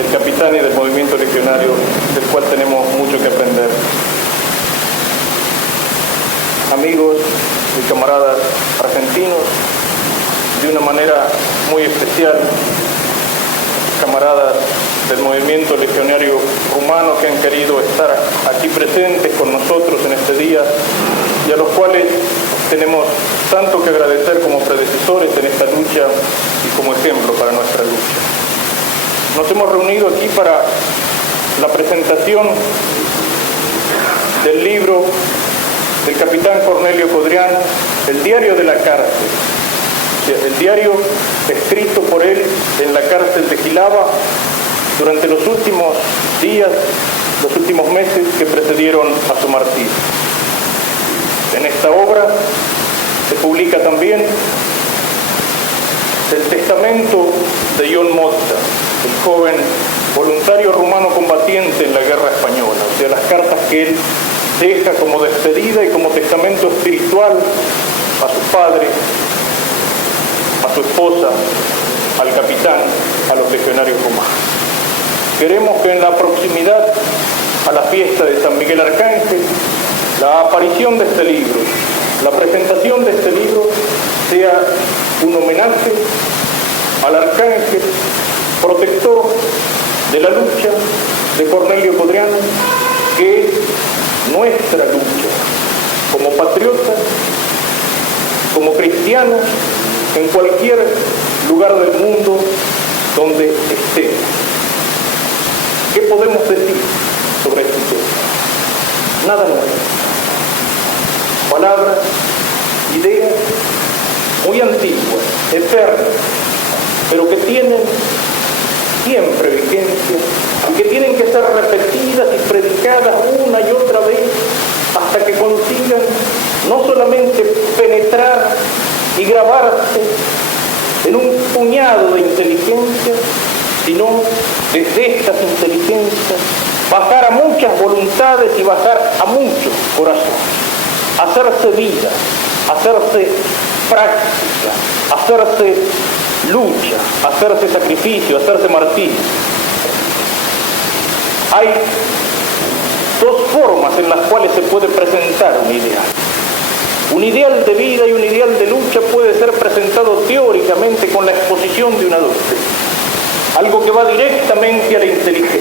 del capitán y del movimiento legionario, del cual tenemos mucho que aprender. Amigos y camaradas argentinos, de una manera muy especial, camaradas del movimiento legionario rumano que han querido estar aquí presentes con nosotros en este día y a los cuales tenemos tanto que agradecer como predecesores en esta lucha y como ejemplo para nuestra lucha. Nos hemos reunido aquí para la presentación del libro del capitán Cornelio Codriano, El diario de la cárcel, el diario escrito por él en la cárcel de Quilaba durante los últimos días, los últimos meses que precedieron a su martirio. En esta obra se publica también el testamento de John Motta, el joven voluntario rumano combatiente en la guerra española, o sea, las cartas que él deja como despedida y como testamento espiritual a su padre, a su esposa, al capitán, a los legionarios romanos. Queremos que en la proximidad a la fiesta de San Miguel Arcángel, la aparición de este libro, la presentación de este libro sea un homenaje al arcángel protector de la lucha de Cornelio Codriano, que es nuestra lucha como patriotas, como cristianos, en cualquier lugar del mundo donde estemos. ¿Qué podemos decir sobre este tema? Nada nuevo. Palabras, ideas muy antiguas, eternas, pero que tienen siempre vigencia y que tienen que ser repetidas y predicadas una y otra vez hasta que consigan no solamente penetrar y grabarse en un puñado de inteligencia, sino desde estas inteligencias bajar a muchas voluntades y bajar a muchos corazones, hacerse vida, hacerse práctica, hacerse lucha, hacerse sacrificio, hacerse martirio. Hay dos formas en las cuales se puede presentar un ideal. Un ideal de vida y un ideal de lucha puede ser presentado teóricamente con la exposición de una doctrina, algo que va directamente a la inteligencia,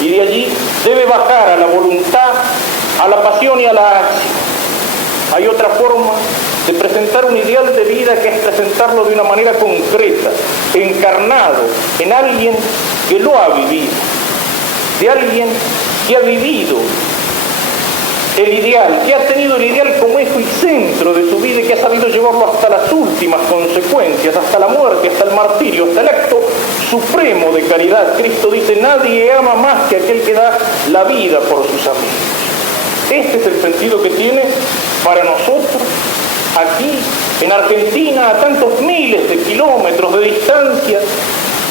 y de allí debe bajar a la voluntad, a la pasión y a la acción. Hay otra forma de presentar un ideal de vida que es presentarlo de una manera concreta, encarnado en alguien que lo ha vivido, de alguien que ha vivido el ideal, que ha tenido el ideal como eje y centro de su vida y que ha sabido llevarlo hasta las últimas consecuencias, hasta la muerte, hasta el martirio, hasta el acto supremo de caridad. Cristo dice: nadie ama más que aquel que da la vida por sus amigos. Este es el sentido que tiene para nosotros aquí en Argentina, a tantos miles de kilómetros de distancia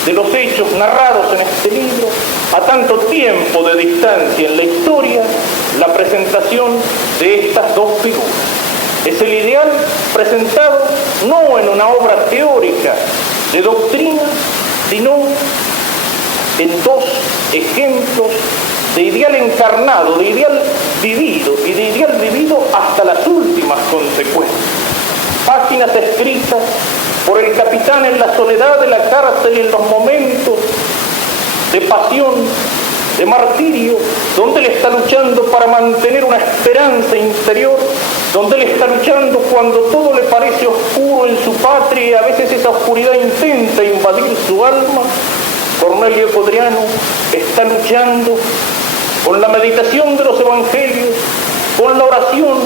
de los hechos narrados en este libro, a tanto tiempo de distancia en la historia, la presentación de estas dos figuras. Es el ideal presentado no en una obra teórica de doctrina, sino en dos ejemplos de ideal encarnado, de ideal vivido y de ideal vivido hasta las últimas consecuencias. Páginas escritas por el capitán en la soledad de la cárcel y en los momentos de pasión, de martirio, donde él está luchando para mantener una esperanza interior, donde él está luchando cuando todo le parece oscuro en su patria y a veces esa oscuridad intenta invadir su alma. Cornelio Codriano está luchando con la meditación de los evangelios, con la oración,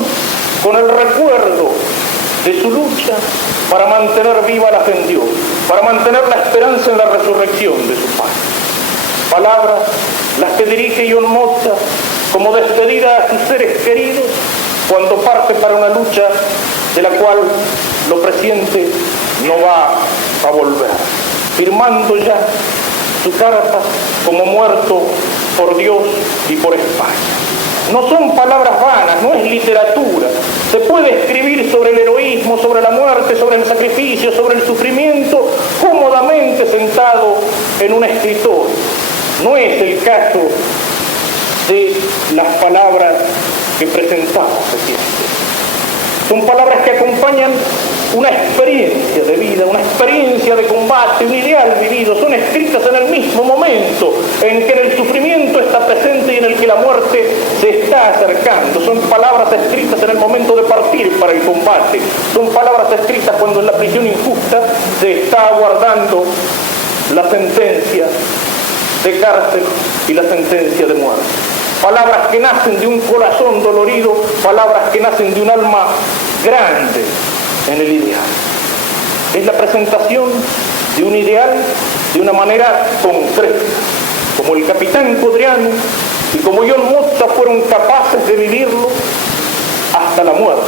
con el recuerdo de su lucha para mantener viva la fe en Dios, para mantener la esperanza en la resurrección de su Padre. Palabras las que dirige John Motta como despedida a sus seres queridos cuando parte para una lucha de la cual lo presiente no va a volver, firmando ya su carta como muerto por Dios y por España. No son palabras vanas, no es literatura. Se puede escribir sobre el heroísmo, sobre la muerte, sobre el sacrificio, sobre el sufrimiento, cómodamente sentado en un escritorio. No es el caso de las palabras que presentamos aquí. Son palabras que acompañan una experiencia de vida, una experiencia de combate, un ideal vivido. Son escritas en el mismo momento en que el sufrimiento está presente y en el que la muerte se está acercando. Son palabras escritas en el momento de partir para el combate. Son palabras escritas cuando en la prisión injusta se está aguardando la sentencia de cárcel y la sentencia de muerte. Palabras que nacen de un corazón dolorido, palabras que nacen de un alma grande en el ideal. Es la presentación de un ideal de una manera concreta, como el capitán Codreanu y como John Motta fueron capaces de vivirlo hasta la muerte.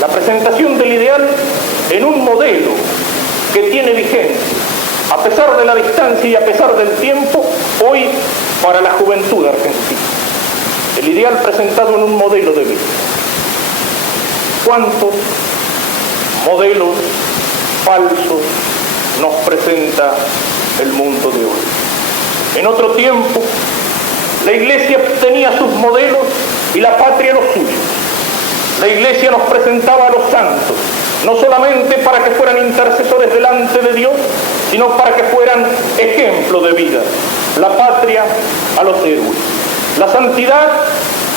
La presentación del ideal en un modelo que tiene vigencia, a pesar de la distancia y a pesar del tiempo, hoy para la juventud argentina. El ideal presentado en un modelo de vida. ¿Cuántos modelos falsos nos presenta el mundo de hoy? En otro tiempo, la Iglesia tenía sus modelos y la patria los suyos. La Iglesia nos presentaba a los santos, no solamente para que fueran intercesores delante de Dios, sino para que fueran ejemplo de vida. La patria a los héroes, la santidad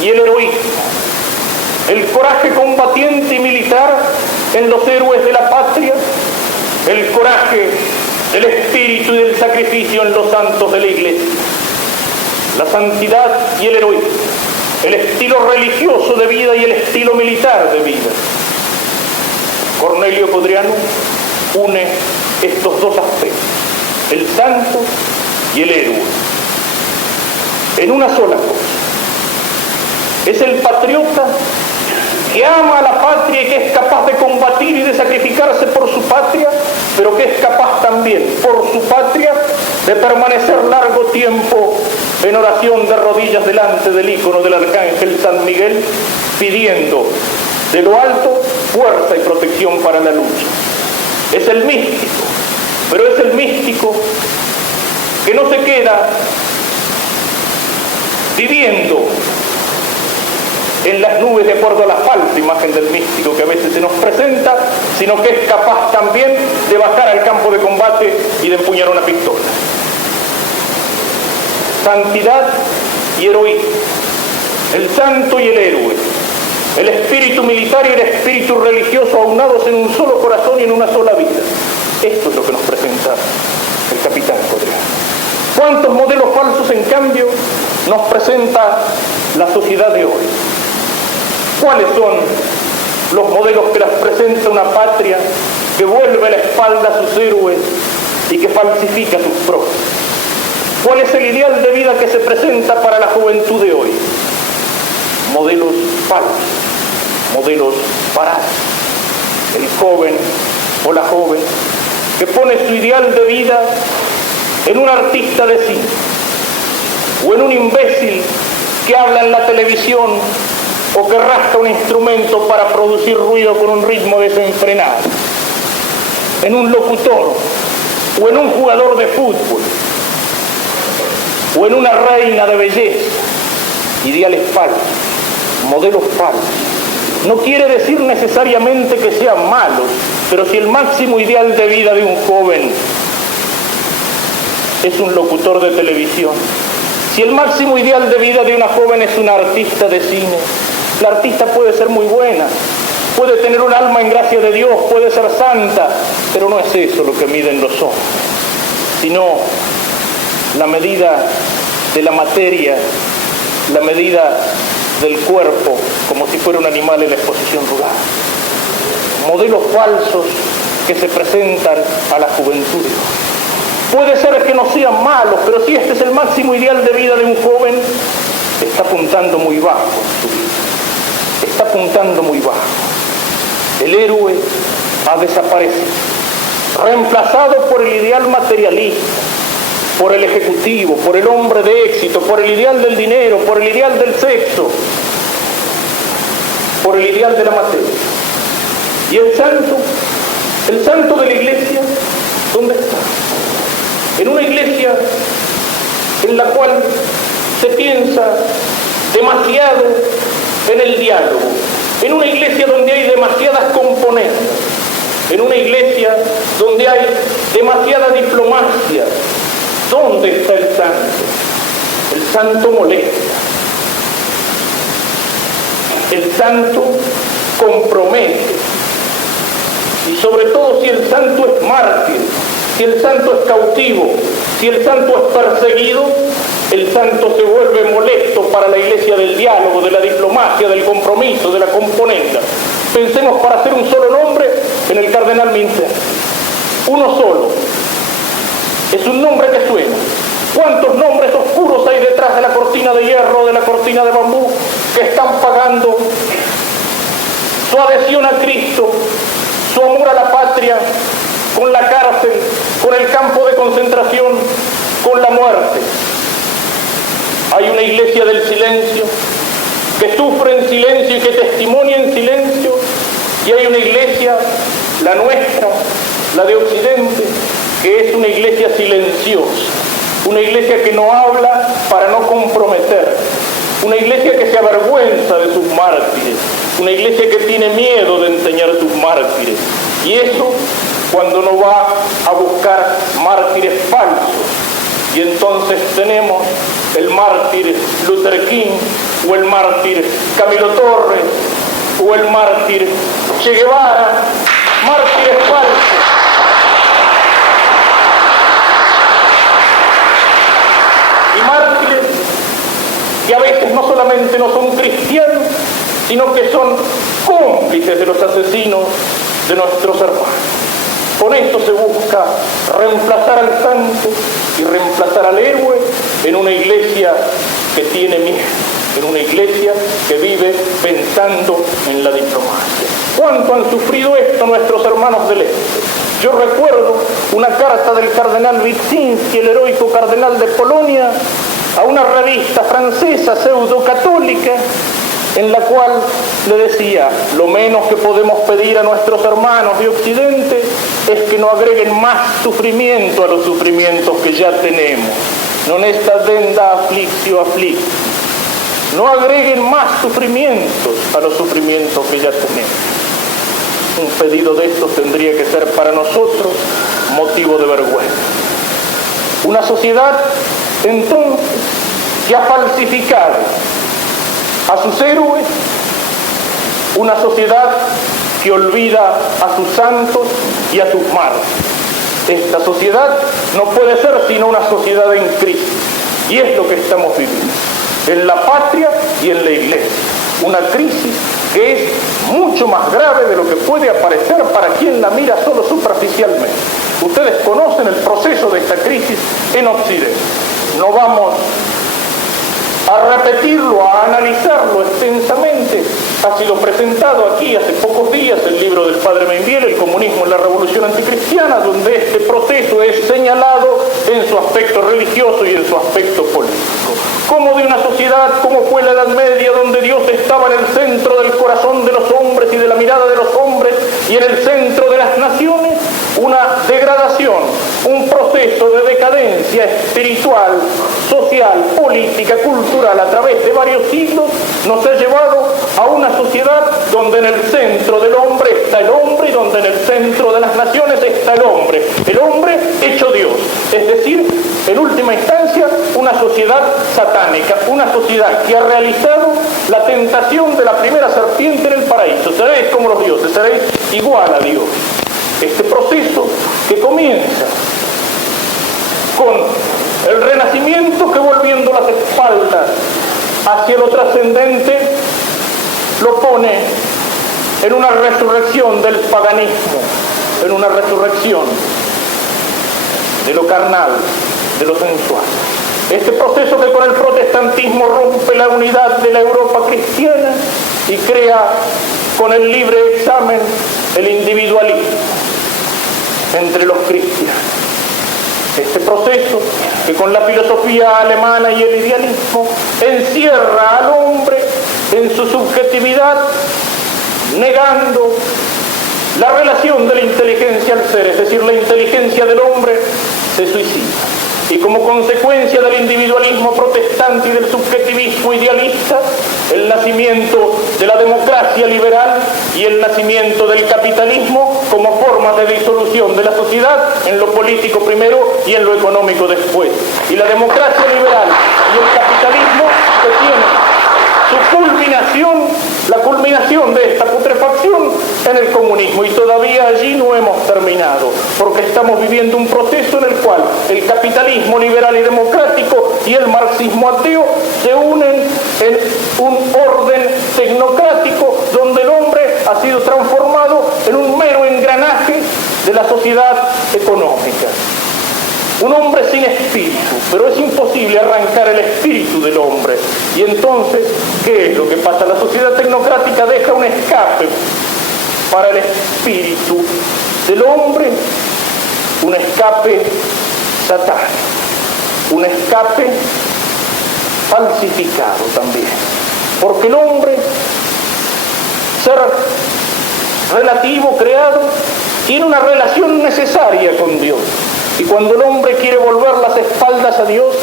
y el heroísmo, el coraje combatiente y militar en los héroes de la patria, el coraje del espíritu y del sacrificio en los santos de la Iglesia, la santidad y el heroísmo, el estilo religioso de vida y el estilo militar de vida. Cornelio Codreanu une estos dos aspectos, el santo y el héroe, en una sola cosa. Es el patriota que ama a la patria y que es capaz de combatir y de sacrificarse por su patria, pero que es capaz también, por su patria, de permanecer largo tiempo en oración de rodillas delante del ícono del arcángel San Miguel, pidiendo de lo alto fuerza y protección para la lucha. Es el místico, pero es el místico que no se queda viviendo en las nubes de acuerdo a la falsa imagen del místico que a veces se nos presenta, sino que es capaz también de bajar al campo de combate y de empuñar una pistola. Santidad y heroísmo, el santo y el héroe, el espíritu militar y el espíritu religioso aunados en un solo corazón y en una sola vida. Esto es lo que nos presenta el capitán Codreanu. ¿Cuántos modelos falsos, en cambio, nos presenta la sociedad de hoy? ¿Cuáles son los modelos que las presenta una patria que vuelve la espalda a sus héroes y que falsifica sus propios? ¿Cuál es el ideal de vida que se presenta para la juventud de hoy? Modelos falsos, modelos baratos. El joven o la joven que pone su ideal de vida en un artista de cine o en un imbécil que habla en la televisión o que rasca un instrumento para producir ruido con un ritmo desenfrenado, en un locutor o en un jugador de fútbol o en una reina de belleza. Ideales falsos, modelos falsos. No quiere decir necesariamente que sean malos, pero si el máximo ideal de vida de un joven es un locutor de televisión, si el máximo ideal de vida de una joven es una artista de cine, la artista puede ser muy buena, puede tener un alma en gracia de Dios, puede ser santa, pero no es eso lo que miden los hombres, sino la medida de la materia, la medida del cuerpo, como si fuera un animal en la exposición rural. Modelos falsos que se presentan a la juventud. Puede ser que no sean malos, pero si este es el máximo ideal de vida de un joven, está apuntando muy bajo en su vida. Está apuntando muy bajo. El héroe ha desaparecido, reemplazado por el ideal materialista, por el ejecutivo, por el hombre de éxito, por el ideal del dinero, por el ideal del sexo, por el ideal de la materia. ¿Y el santo de la iglesia, dónde está? En una iglesia en la cual se piensa demasiado en el diálogo, en una iglesia donde hay demasiadas componentes, en una iglesia donde hay demasiada diplomacia. ¿Dónde está el santo? El santo molesta. El santo compromete. Y sobre todo si el santo es mártir, si el santo es cautivo, si el santo es perseguido, el santo se vuelve molesto para la iglesia del diálogo, de la diplomacia, del compromiso, de la componenda. Pensemos, para hacer un solo nombre, en el cardenal Mincer. Uno solo. Es un nombre que suena. ¿Cuántos nombres oscuros hay detrás de la cortina de hierro, de la cortina de bambú, que están pagando su adhesión a Cristo, su amor a la patria, con la cárcel, con el campo de concentración, con la muerte? Hay una iglesia del silencio, que sufre en silencio y que testimonia en silencio, y hay una iglesia, la nuestra, la de Occidente, que es una iglesia silenciosa, una iglesia que no habla para no comprometer, una iglesia que se avergüenza de sus mártires, una iglesia que tiene miedo de enseñar a sus mártires, y eso cuando no va a buscar mártires falsos. Y entonces tenemos el mártir Luther King, o el mártir Camilo Torres, o el mártir Che Guevara, mártires falsos. Y mártires que a veces no solamente no son cristianos, sino que son cómplices de los asesinos de nuestros hermanos. Con esto se busca reemplazar al santo y reemplazar al héroe en una iglesia que tiene miedo, en una iglesia que vive pensando en la diplomacia. ¿Cuánto han sufrido esto nuestros hermanos del Este? Yo recuerdo una carta del cardenal Witzinski, el heroico cardenal de Polonia, a una revista francesa pseudo-católica, en la cual le decía: lo menos que podemos pedir a nuestros hermanos de Occidente es que no agreguen más sufrimiento a los sufrimientos que ya tenemos. Non est addenda afflictio afflicti. No agreguen más sufrimientos a los sufrimientos que ya tenemos. Un pedido de estos tendría que ser para nosotros motivo de vergüenza. Una sociedad, entonces, que ha falsificado a sus héroes, una sociedad que olvida a sus santos y a sus mártires. Esta sociedad no puede ser sino una sociedad en crisis, y es lo que estamos viviendo en la patria y en la iglesia. Una crisis que es mucho más grave de lo que puede aparecer para quien la mira solo superficialmente. Ustedes conocen el proceso de esta crisis en Occidente. No vamos a repetirlo, a analizarlo extensamente. Ha sido presentado aquí hace pocos días el libro del padre Mainviel, El comunismo en la revolución anticristiana, donde este proceso es señalado en su aspecto religioso y en su aspecto político. Como de una sociedad como fue la Edad Media, donde Dios estaba en el centro del corazón de los hombres y de la mirada de los hombres y en el centro de las naciones, una degradación, un proceso de decadencia espiritual, social, política, cultural a través de varios siglos, nos ha llevado a una sociedad donde en el centro del hombre está el hombre y donde en el centro de las naciones está el hombre hecho Dios, es decir, en última instancia, una sociedad satánica, una sociedad que ha realizado la tentación de la primera serpiente en el paraíso. Seréis como los dioses, seréis igual a Dios. Este proceso que comienza con el renacimiento, que volviendo las espaldas hacia lo trascendente, lo pone en una resurrección del paganismo, en una resurrección de lo carnal, de lo sensual. Este proceso que con el protestantismo rompe la unidad de la Europa cristiana y crea con el libre examen el individualismo entre los cristianos. Este proceso que con la filosofía alemana y el idealismo encierra al hombre en su subjetividad, negando la relación de la inteligencia al ser, es decir, la inteligencia del hombre se suicida. y como consecuencia del individualismo protestante y del subjetivismo idealista, el nacimiento de la democracia liberal y el nacimiento del capitalismo como formas de disolución de la sociedad en lo político primero y en lo económico después. Y la democracia liberal y el capitalismo que tienen su culminación, la culminación de esta putrefacción en el comunismo, y todavía allí no hemos terminado, porque estamos viviendo un proceso en el cual el capitalismo liberal y democrático y el marxismo ateo se unen en un orden tecnocrático donde el hombre ha sido transformado en un mero engranaje de la sociedad económica. Un hombre sin espíritu, pero es imposible arrancar el espíritu del hombre. Y entonces, ¿qué es lo que pasa? La sociedad tecnocrática deja un escape para el espíritu del hombre, un escape satánico, un escape falsificado también. Porque el hombre, ser relativo, creado, tiene una relación necesaria con Dios. Y cuando el hombre quiere volver las espaldas a Dios,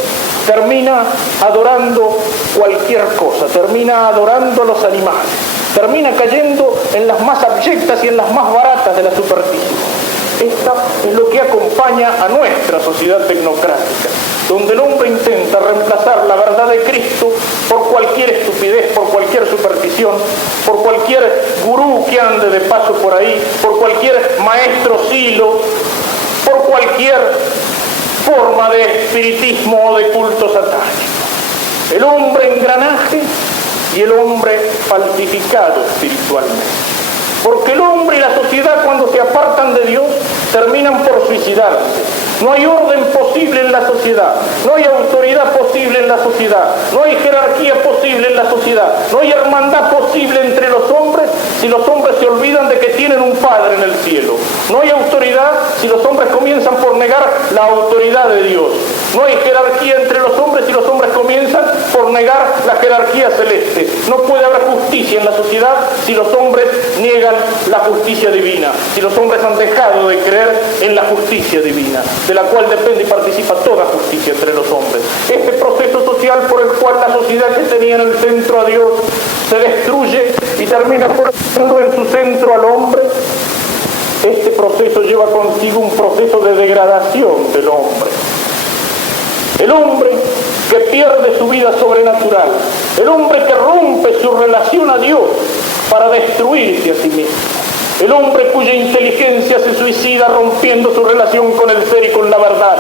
termina adorando cualquier cosa, termina adorando a los animales, termina cayendo en las más abyectas y en las más baratas de la superstición. Esta es lo que acompaña a nuestra sociedad tecnocrática, donde el hombre intenta reemplazar la verdad de Cristo por cualquier estupidez, por cualquier superstición, por cualquier gurú que ande de paso por ahí, por cualquier maestro silo, por cualquier forma de espiritismo o de culto satánico. El hombre engranaje y el hombre falsificado espiritualmente. Porque el hombre y la sociedad, cuando se apartan de Dios, terminan por suicidarse. No hay orden posible en la sociedad, no hay autoridad posible en la sociedad, no hay jerarquía posible en la sociedad, no hay hermandad posible entre los hombres si los hombres se olvidan de que tienen un Padre en el cielo. No hay autoridad si los hombres comienzan por negar la autoridad de Dios. No hay jerarquía entre los hombres si los hombres comienzan por negar la jerarquía celeste. No puede haber justicia en la sociedad si los hombres niegan la justicia divina, si los hombres han dejado de creer en la justicia divina, de la cual depende y participa toda justicia entre los hombres. Este proceso social por el cual la sociedad que tenía en el centro a Dios se destruye y termina poniendo en su centro al hombre, este proceso lleva consigo un proceso de degradación del hombre. El hombre que pierde su vida sobrenatural, el hombre que rompe su relación a Dios para destruirse a sí mismo, el hombre cuya inteligencia se suicida rompiendo su relación con el ser y con la verdad,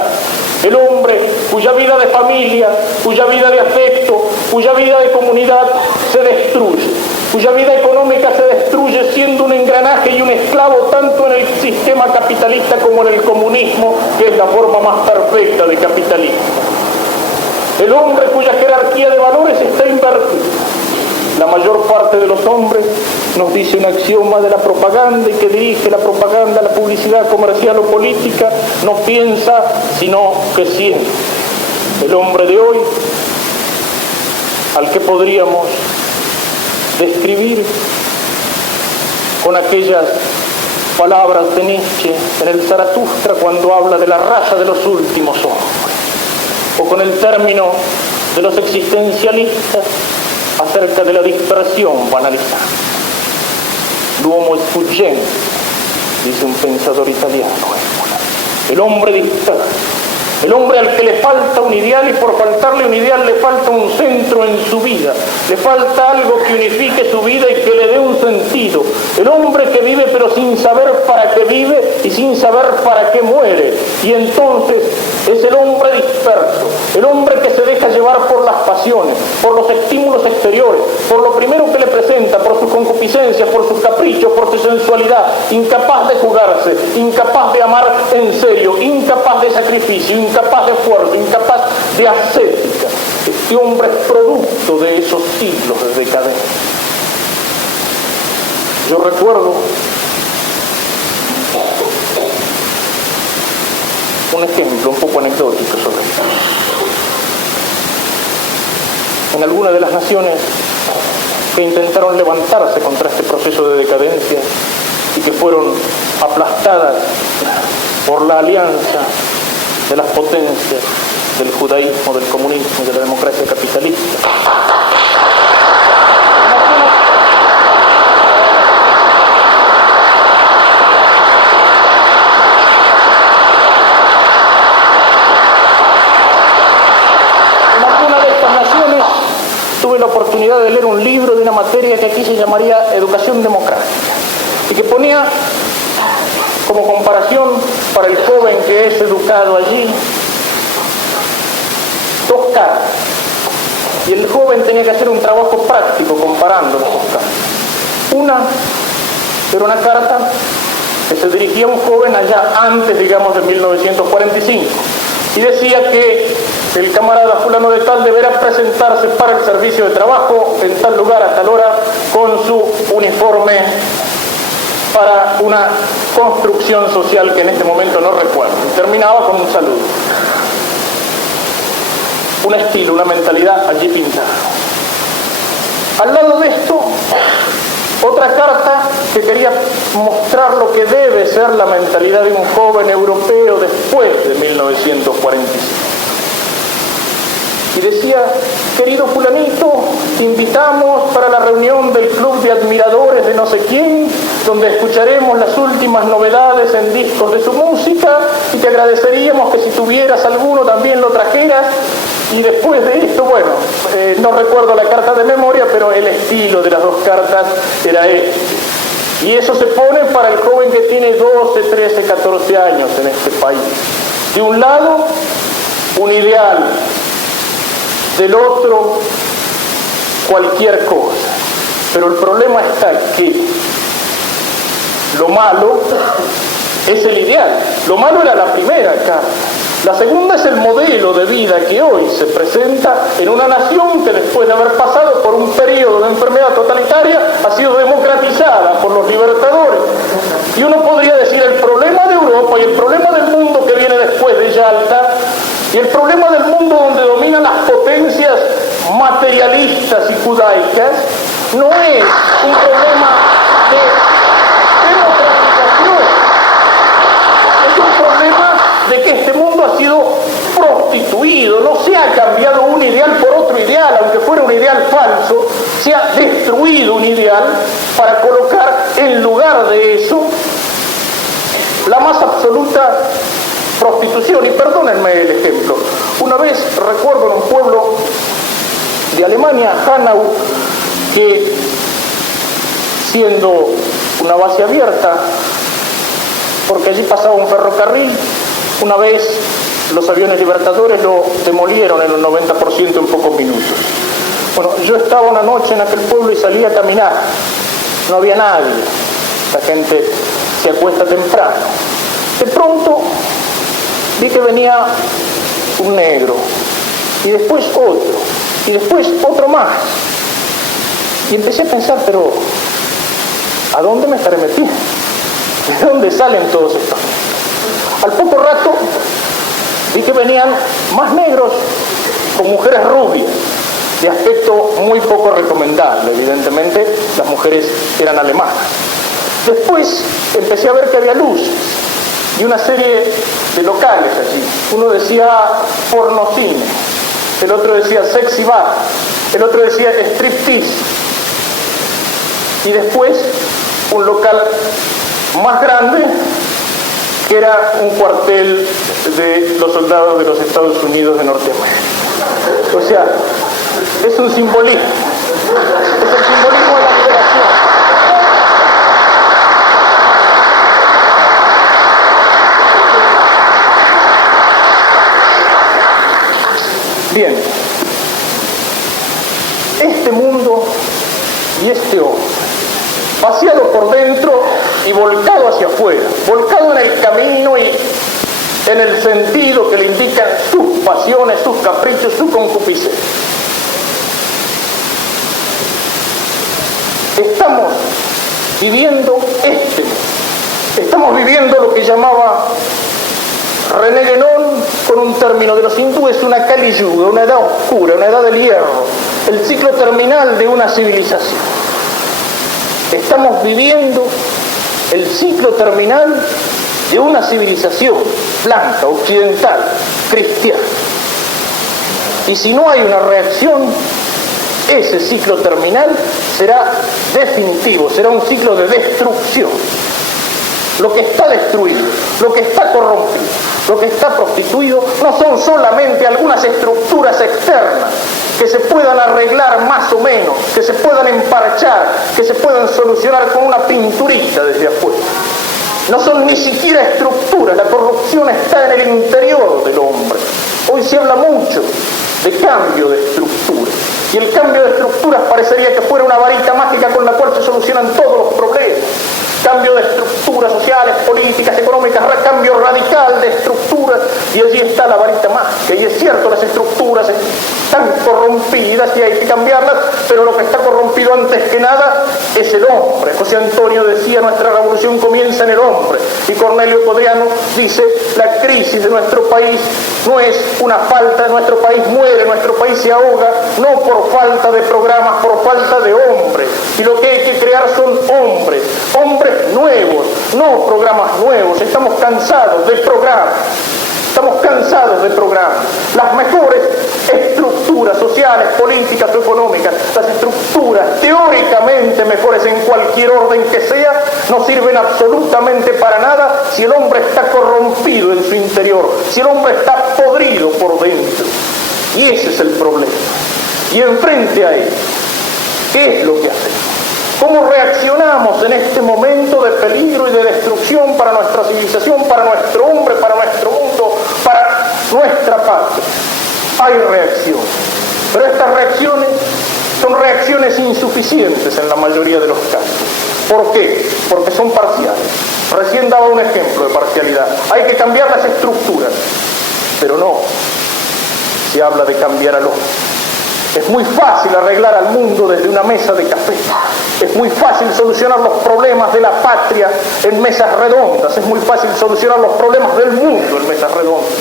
el hombre cuya vida de familia, cuya vida de afecto, cuya vida de comunidad se destruye, cuya vida económica se destruye siendo un engranaje y un esclavo tanto en el sistema capitalista como en el comunismo, que es la forma más perfecta de capitalismo. El hombre cuya jerarquía de valores está invertida. La mayor parte de los hombres, nos dice un axioma de la propaganda y que dirige la propaganda, la publicidad comercial o política, no piensa sino que siente. El hombre de hoy, al que podríamos describir con aquellas palabras de Nietzsche en el Zaratustra cuando habla de la raza de los últimos hombres, o con el término de los existencialistas acerca de la dispersión banalizada. L'uomo sfuggente, dice un pensador italiano, el hombre disperso, el hombre al que le falta un ideal y por faltarle un ideal le falta un centro en su vida, le falta algo que unifique su vida y que le dé un sentido. El hombre que vive pero sin saber para qué vive y sin saber para qué muere. Y entonces es el hombre disperso, el hombre que se deja llevar por las pasiones, por los estímulos exteriores, por lo primero que le presenta, por sus concupiscencias, por sus caprichos, por su sensualidad, incapaz de jugarse, incapaz de amar en serio, incapaz de sacrificio, incapaz de esfuerzo, incapaz de ascética. Este hombre es producto de esos siglos de decadencia. Yo recuerdo un ejemplo un poco anecdótico sobre esto. En alguna de las naciones que intentaron levantarse contra este proceso de decadencia y que fueron aplastadas por la alianza de las potencias del judaísmo, del comunismo y de la democracia capitalista. Tuve la oportunidad de leer un libro de una materia que aquí se llamaría Educación Democrática y que ponía como comparación para el joven que es educado allí dos cartas, y el joven tenía que hacer un trabajo práctico comparando las dos cartas. Una era una carta que se dirigía a un joven allá antes, digamos, de 1945, y decía que el camarada fulano de tal deberá presentarse para el servicio de trabajo en tal lugar a tal hora con su uniforme para una construcción social que en este momento no recuerdo. Y terminaba con un saludo. Un estilo, una mentalidad allí pintada. Al lado de esto, otra carta que quería mostrar lo que debe ser la mentalidad de un joven europeo después de 1945. Y decía: querido fulanito, te invitamos para la reunión del club de admiradores de no sé quién, donde escucharemos las últimas novedades en discos de su música, y te agradeceríamos que si tuvieras alguno también lo trajeras. Y después de esto, bueno, no recuerdo la carta de memoria, pero el estilo de las dos cartas era este. Y eso se pone para el joven que tiene 12, 13, 14 años en este país. De un lado, un ideal. Del otro, cualquier cosa. Pero el problema está que lo malo es el ideal. Lo malo era la primera carta. La segunda es el modelo de vida que hoy se presenta en una nación que, después de haber pasado por un periodo de enfermedad totalitaria, ha sido democratizada por los libertadores. Y uno podría decir: el problema de Europa y el problema del mundo que viene después de Yalta, y el problema del mundo donde dominan las potencias materialistas y judaicas, no es un problema de democratización, es un problema de que este mundo ha sido prostituido. No se ha cambiado un ideal por otro ideal, aunque fuera un ideal falso, se ha destruido un ideal para colocar en lugar de eso la más absoluta prostitución. Y perdónenme el ejemplo. Una vez recuerdo en un pueblo de Alemania, Hanau, que siendo una base abierta, porque allí pasaba un ferrocarril, una vez los aviones libertadores lo demolieron en un 90% en pocos minutos. Bueno, yo estaba una noche en aquel pueblo y salí a caminar. No había nadie. La gente se acuesta temprano. De pronto vi que venía un negro, y después otro, y después otro más. Y empecé a pensar: pero ¿a dónde me estaré metiendo? ¿De dónde salen todos estos? Al poco rato vi que venían más negros con mujeres rubias, de aspecto muy poco recomendable. Evidentemente las mujeres eran alemanas. Después empecé a ver que había luces y una serie de locales allí. Uno decía pornocine, el otro decía sexy bar, el otro decía striptease, y después un local más grande que era un cuartel de los soldados de los Estados Unidos de Norteamérica. O sea, es un simbolismo, es el simbolismo de la liberación. Bien, este mundo y este hombre, vaciado por dentro y volcado hacia afuera, volcado en el camino y en el sentido que le indican sus pasiones, sus caprichos, su concupiscencia. Estamos viviendo este mundo. Estamos viviendo lo que llamaba René Guénon, con un término de los hindúes, una Kali Yuga, una edad oscura, una edad del hierro, el ciclo terminal de una civilización. Estamos viviendo el ciclo terminal de una civilización blanca, occidental, cristiana. Y si no hay una reacción, ese ciclo terminal será definitivo, será un ciclo de destrucción. Lo que está destruido, lo que está corrompido, lo que está prostituido, no son solamente algunas estructuras externas que se puedan arreglar más o menos, que se puedan emparchar, que se puedan solucionar con una pinturita desde afuera. No son ni siquiera estructuras, la corrupción está en el interior del hombre. Hoy se habla mucho de cambio de estructuras, y el cambio de estructuras parecería que fuera una varita mágica con la cual se solucionan todos los problemas. Cambio de estructuras sociales, políticas, económicas, cambio radical de estructuras, y allí está la varita mágica. Y es cierto, las estructuras están corrompidas y hay que cambiarlas, pero lo que está corrompido antes que nada es el hombre. José Antonio decía, nuestra revolución comienza en el hombre, y Cornelio Codriano dice, la crisis de nuestro país no es una falta, nuestro país muere, nuestro país se ahoga, no por falta de programas, por falta de hombres, y lo que hay que crear son hombres nuevos, no programas nuevos. Estamos cansados de programas, las mejores estructuras sociales, políticas o económicas, las estructuras teóricamente mejores en cualquier orden que sea, no sirven absolutamente para nada si el hombre está corrompido en su interior, si el hombre está podrido por dentro. Y ese es el problema. Y enfrente a ello, ¿qué es lo que hacemos? ¿Cómo reaccionamos en este momento de peligro y de destrucción para nuestra civilización, para nuestro hombre, para nuestro mundo, para nuestra patria? Hay reacciones, pero estas reacciones son reacciones insuficientes en la mayoría de los casos. ¿Por qué? Porque son parciales. Recién daba un ejemplo de parcialidad. Hay que cambiar las estructuras, pero no se habla de cambiar al hombre. Es muy fácil arreglar al mundo desde una mesa de café. Es muy fácil solucionar los problemas de la patria en mesas redondas. Es muy fácil solucionar los problemas del mundo en mesas redondas.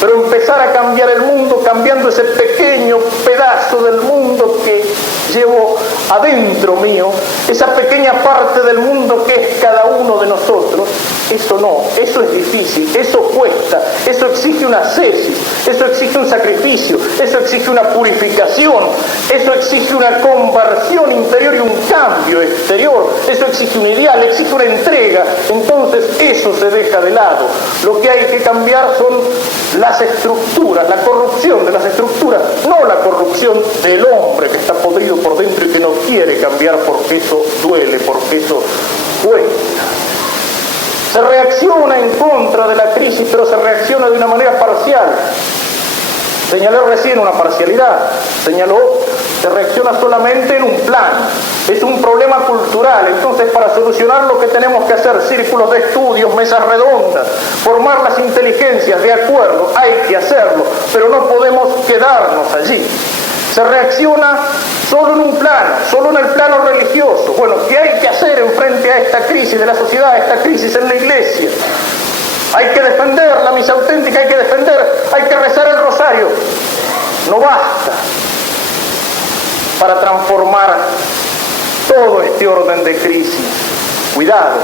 Pero empezar a cambiar el mundo cambiando ese pequeño pedazo del mundo que llevo adentro mío, esa pequeña parte del mundo que es cada uno de nosotros, eso no, eso es difícil, eso cuesta, eso exige una ascesis, eso exige un sacrificio, eso exige una purificación, eso exige una conversión interior y un cambio exterior, eso exige un ideal, exige una entrega. Entonces eso se deja de lado. Lo que hay que cambiar son las estructuras, la corrupción de las estructuras, no la corrupción del hombre que está podrido por dentro y que no quiere cambiar porque eso duele, porque eso cuesta. Se reacciona en contra de la crisis, pero se reacciona de una manera parcial. Señaló recién una parcialidad, señaló se reacciona solamente en un plano. Es un problema cultural, entonces para solucionar lo que tenemos que hacer, círculos de estudios, mesas redondas, formar las inteligencias, de acuerdo, hay que hacerlo, pero no podemos quedarnos allí. Se reacciona solo en un plano, solo en el plano religioso. Bueno, ¿qué hay que hacer en frente a esta crisis de la sociedad, a esta crisis en la iglesia? Hay que defender la misa auténtica, hay que rezar el rosario. No basta para transformar todo este orden de crisis. Cuidado,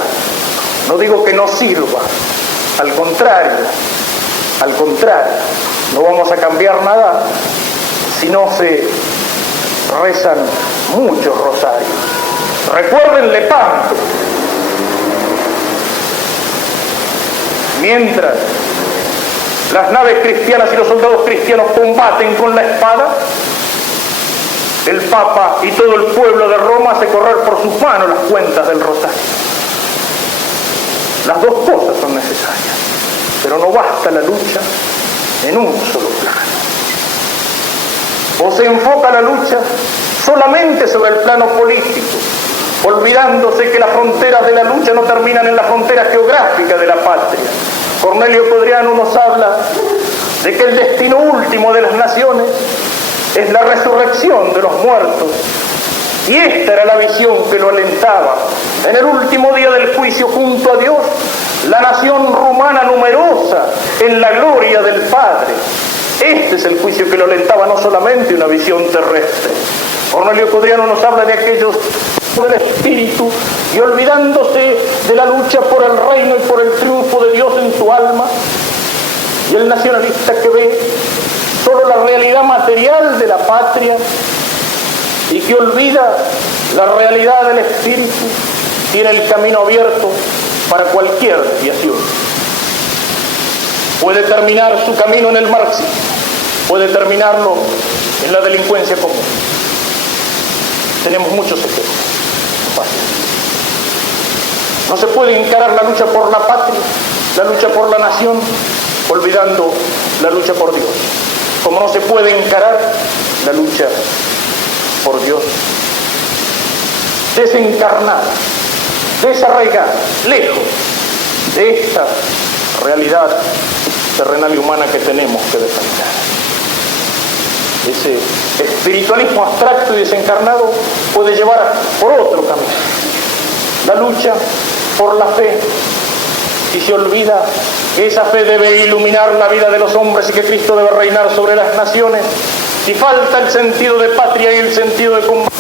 no digo que no sirva, al contrario, no vamos a cambiar nada si no se rezan muchos rosarios. Recuerden Lepanto. Mientras las naves cristianas y los soldados cristianos combaten con la espada, el Papa y todo el pueblo de Roma hace correr por sus manos las cuentas del rosario. Las dos cosas son necesarias, pero no basta la lucha en un solo plano. O se enfoca la lucha solamente sobre el plano político, olvidándose que las fronteras de la lucha no terminan en la frontera geográfica de la patria. Cornelio Codriano nos habla de que el destino último de las naciones es la resurrección de los muertos, y esta era la visión que lo alentaba. En el último día del juicio junto a Dios, la nación rumana numerosa en la gloria del Padre. Este es el juicio que lo alentaba, no solamente una visión terrestre. Cornelio Codriano nos habla de aquellos del espíritu y olvidándose de la lucha por el reino y por el triunfo de Dios en su alma, y el nacionalista que ve solo la realidad material de la patria y que olvida la realidad del espíritu, tiene el camino abierto para cualquier desviación. Puede terminar su camino en el marxismo, puede terminarlo en la delincuencia común. Tenemos muchos ejemplos. No se puede encarar la lucha por la patria, la lucha por la nación, olvidando la lucha por Dios. Como no se puede encarar la lucha por Dios. Desencarnada, desarraigada, lejos de esta realidad terrenal y humana que tenemos que defender. Ese espiritualismo abstracto y desencarnado puede llevar por otro camino. La lucha por la fe, y se olvida que esa fe debe iluminar la vida de los hombres y que Cristo debe reinar sobre las naciones, si falta el sentido de patria y el sentido de combate.